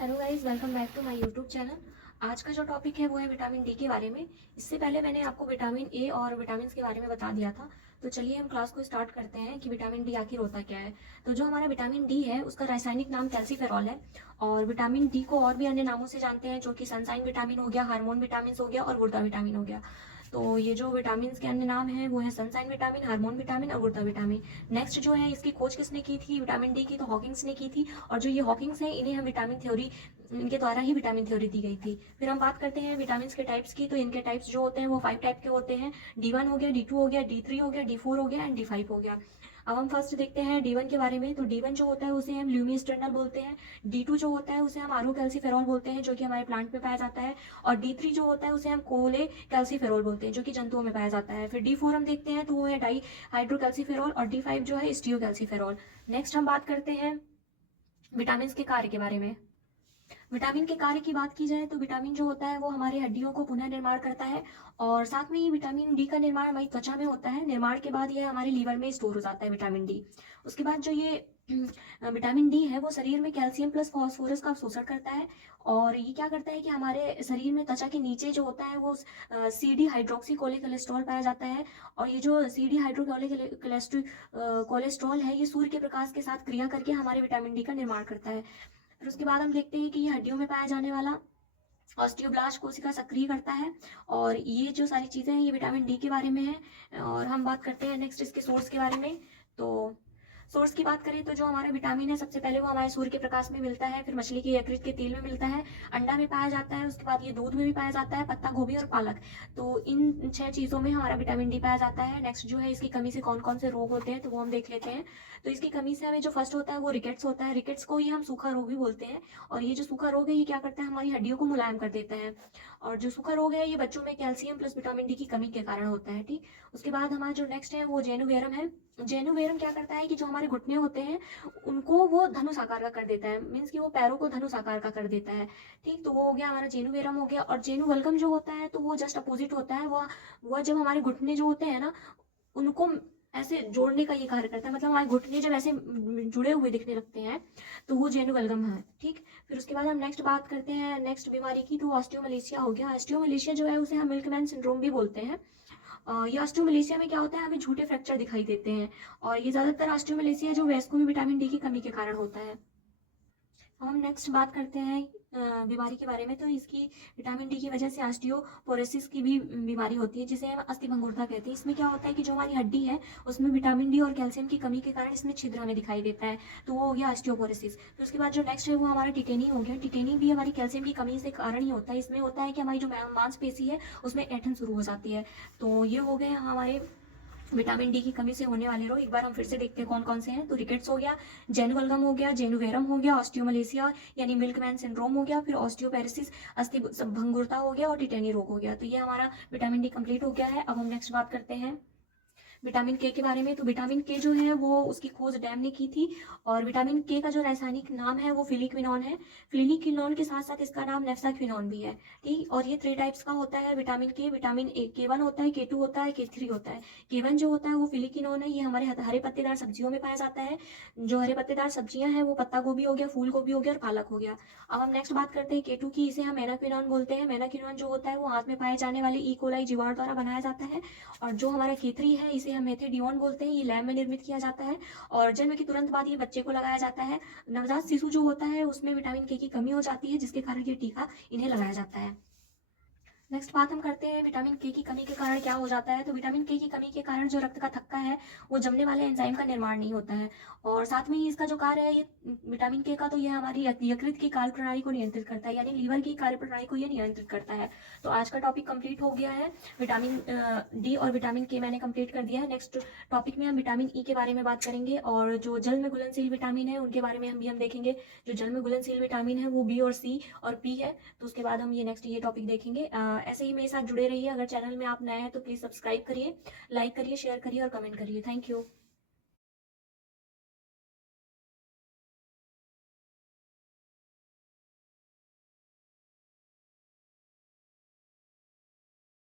Hello guys, welcome back to my YouTube channel. आज का जो टॉपिक है वो है विटामिन डी के बारे में। इससे पहले मैंने आपको विटामिन ए और विटामिन के बारे में बता दिया था। तो चलिए हम क्लास को स्टार्ट करते हैं कि विटामिन डी आखिर होता क्या है। तो जो हमारा विटामिन डी है उसका रासायनिक नाम कैल्सीफेरॉल है। और विटामिन डी को और भी अन्य नामों से जानते हैं, जो कि सनसाइन विटामिन हो गया, हार्मोन विटामिन हो गया और गुर्दा विटामिन हो गया। तो ये जो विटामिन के अन्य नाम हैं वो है सनसाइन विटामिन, हार्मोन विटामिन और गुर्दा विटामिन। नेक्स्ट जो है, इसकी खोज किसने की थी विटामिन डी की? तो हॉकिंग्स ने की थी। और जो ये हॉकिंग्स हैं इन्हें हम विटामिन थ्योरी, इनके द्वारा ही विटामिन थ्योरी दी गई थी। फिर हम बात करते हैं विटामिन के टाइप्स की। तो इनके टाइप्स जो होते हैं वो 5 टाइप के होते हैं। D1 हो गया, D2 हो गया, D3 हो गया, D4 हो गया एंड D5 हो गया। अब हम फर्स्ट देखते हैं D1 के बारे में। तो D1 जो होता है उसे हम ल्यूमिस्टर्नल बोलते हैं। D2 जो होता है उसे हम आरू कैल्सीफेरॉल बोलते हैं, जो कि हमारे प्लांट में पाया जाता है। और D3 जो होता है उसे हम कोले कैल्सीफेरॉल बोलते हैं, जो कि जंतुओं में पाया जाता है। फिर D4 हम देखते हैं तो वो है डाई हाइड्रो कैल्सीफेरॉल। और D5 जो है स्टीओ कैल्सीफेरॉल। नेक्स्ट हम बात करते हैं विटामिन के कार्य के बारे में। विटामिन के कार्य की बात की जाए तो विटामिन जो होता है वो हमारे हड्डियों को पुनः निर्माण करता है। और साथ में ही विटामिन डी का निर्माण हमारी त्वचा में होता है। निर्माण के बाद यह हमारे लीवर में स्टोर हो जाता है विटामिन डी। उसके बाद जो ये विटामिन डी है वो शरीर में कैल्शियम प्लस फॉस्फोरस का अवशोषण करता है। और ये क्या करता है कि हमारे शरीर में त्वचा के नीचे जो होता है वो सी डी हाइड्रोक्सी कोलेस्ट्रॉल पाया जाता है। और ये जो सी डी हाइड्रो कोलेस्ट्रॉल है ये सूर्य के प्रकाश के साथ क्रिया करके हमारे विटामिन डी का निर्माण करता है। फिर उसके बाद हम देखते हैं कि ये हड्डियों में पाया जाने वाला ऑस्टियोब्लास्ट कोशिका सक्रिय करता है। और ये जो सारी चीज़ें हैं ये विटामिन डी के बारे में है। और हम बात करते हैं नेक्स्ट इसके सोर्स के बारे में। तो सोर्स की बात करें तो जो हमारा विटामिन है सबसे पहले वो हमारे सूर्य के प्रकाश में मिलता है, फिर मछली के यकृत के तेल में मिलता है, अंडा में पाया जाता है, उसके बाद ये दूध में भी पाया जाता है, पत्ता गोभी और पालक। तो इन 6 चीज़ों में हमारा विटामिन डी पाया जाता है। नेक्स्ट जो है, इसकी कमी से कौन कौन से रोग होते हैं तो वो हम देख लेते हैं। तो इसकी कमी से हमें जो फर्स्ट होता है वो रिकेट्स होता है। रिकेट्स को ही हम सूखा रोग भी बोलते हैं। और ये जो सूखा रोग है ये क्या करता है, हमारी हड्डियों को मुलायम कर देता है। और जो सूखा रोग है ये बच्चों में कैल्शियम प्लस विटामिन डी की कमी के कारण होता है। ठीक, उसके बाद हमारा जो नेक्स्ट है वो जेनुवेरम है। जेनुवेरम क्या करता है कि जो हमारे घुटने होते हैं उनको वो धनुष आकार का कर देता है, मीन्स कि वो पैरों को धनुष आकार का कर देता है। ठीक, तो वो हो गया हमारा जेनुवेरम हो गया। और जेनुवल्गम जो होता है तो वो जस्ट अपोजिट होता है। वो जब हमारे घुटने जो होते हैं ना उनको ऐसे जोड़ने का ये कार्य करता है, मतलब हमारे घुटने जब ऐसे जुड़े हुए दिखने लगते हैं तो वो जेनुवल्गम है। ठीक, फिर उसके बाद हम नेक्स्ट बात करते हैं नेक्स्ट बीमारी की। तो ऑस्टियोमलेशिया हो गया। ऑस्टियोमलेशिया जो है उसे हम मिल्कमैन सिंड्रोम भी बोलते हैं। ये ऑस्टियोमलेशिया में क्या होता है, हमें झूठे फ्रैक्चर दिखाई देते हैं। और ये ज्यादातर ऑस्टियोमलेशिया जो वयस्कों में विटामिन डी की कमी के कारण होता है। हम नेक्स्ट बात करते हैं बीमारी के बारे में। तो इसकी विटामिन डी की वजह से ऑस्टियोपोरोसिस की भी बीमारी होती है, जिसे हम अस्थिभंगुरता कहते हैं। इसमें क्या होता है कि जो हमारी हड्डी है उसमें विटामिन डी और कैल्शियम की कमी के कारण इसमें छिद्र हमें दिखाई देता है। तो वो हो गया ऑस्टियोपोरोसिस। फिर उसके बाद जो नेक्स्ट है वो हमारा टिटेनी हो गया। टिटेनी भी हमारी कैल्शियम की कमी से कारण ही होता है। इसमें होता है कि हमारी जो मांसपेशी है उसमें ऐंठन शुरू हो जाती है। तो ये हो गए हमारे विटामिन डी की कमी से होने वाले रोग। एक बार हम फिर से देखते हैं कौन कौन से हैं। तो रिकेट्स हो गया, जेनुवल्गम हो गया, जेनुवेरम हो गया, ऑस्टियोमलेशिया यानी मिल्कमैन सिंड्रोम हो गया, फिर ऑस्टियोपेरिसिस अस्थि भंगुरता हो गया और टिटेनी रोग हो गया। तो ये हमारा विटामिन डी कंप्लीट हो गया है। अब हम नेक्स्ट बात करते हैं विटामिन के बारे में। तो विटामिन के जो है वो उसकी खोज डैम ने की थी। और विटामिन के का जो रासायनिक नाम है वो फिलिक्विनॉन है। फिलिक्विनॉन के साथ साथ इसका नाम नेफ्साक्विनॉन भी है। ठीक, और ये 3 टाइप्स का होता है विटामिन के। विटामिन ए K1 होता है, K2 होता है, K3 होता है। K1 जो होता है वो फिलिक्विनॉन है। ये हमारे हरे पत्तेदार सब्जियों में पाया जाता है। जो हरे पत्तेदार सब्जियां हैं वो पत्ता गोभी हो गया, फूल गोभी हो गया और पालक हो गया। अब हम नेक्स्ट बात करते हैं K2 की। इसे हम मेनाक्विनॉन बोलते हैं। मेनाक्विनॉन जो होता है वो हाथ में पाए जाने वाले ई कोलाई जीवाणु द्वारा बनाया जाता है। और जो हमारा K3 है इसे हम मेथिडियोन बोलते हैं। ये लैब में निर्मित किया जाता है और जन्म के तुरंत बाद ये बच्चे को लगाया जाता है। नवजात शिशु जो होता है उसमें विटामिन के की कमी हो जाती है, जिसके कारण ये टीका इन्हें लगाया जाता है। नेक्स्ट बात हम करते हैं विटामिन के की कमी के कारण क्या हो जाता है। तो विटामिन के की कमी के कारण जो रक्त का थक्का है वो जमने वाले एंजाइम का निर्माण नहीं होता है। और साथ में ही इसका जो कार्य है ये विटामिन के का, तो ये हमारी यकृत की कार्य प्रणाली को नियंत्रित करता है, यानी लीवर की कार्य प्रणाली को ये नियंत्रित करता है। तो आज का टॉपिक कंप्लीट हो गया है। विटामिन डी और विटामिन के मैंने कंप्लीट कर दिया है। नेक्स्ट टॉपिक में हम विटामिन ई के बारे में बात करेंगे और जो जल में घुलनशील विटामिन है उनके बारे में हम देखेंगे। जो जल में घुलनशील विटामिन है वो बी और सी और पी है। तो उसके बाद हम ये टॉपिक देखेंगे। ऐसे ही मेरे साथ जुड़े रहिए। अगर चैनल में आप नए हैं तो प्लीज़ सब्सक्राइब करिए, लाइक करिए, शेयर करिए और कमेंट करिए। Thank you.